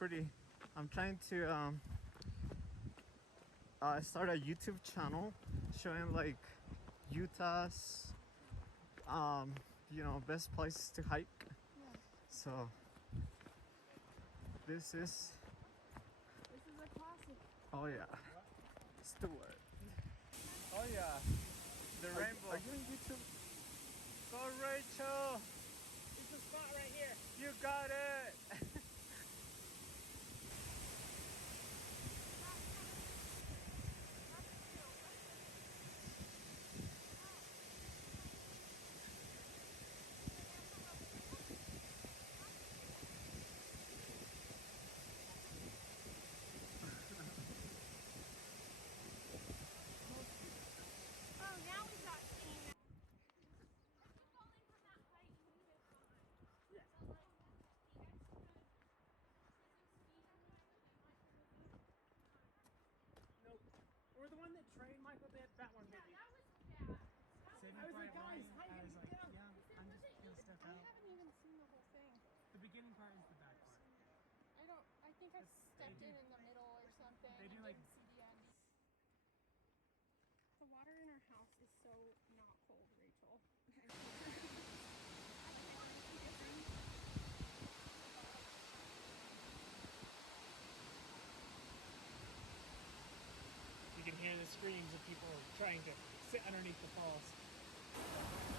pretty. I'm trying to start a YouTube channel showing like Utah's best places to hike. Yeah. So this is A classic. oh yeah, Stewart. Oh yeah, the rainbow. Are you on YouTube? Go Rachel! It's the spot right here. You got it! Oh, now we got steam. Nope. Or the one that trained Michael did, that one maybe. I was like, guys, I was like, yeah, I'm just gonna step I out. haven't even seen the whole thing. The beginning part is the bad part. I think I stepped in the middle or something. They do and like- didn't see the end. The water in our house is so not cold, Rachel. You can hear the screams of people trying to sit underneath the falls.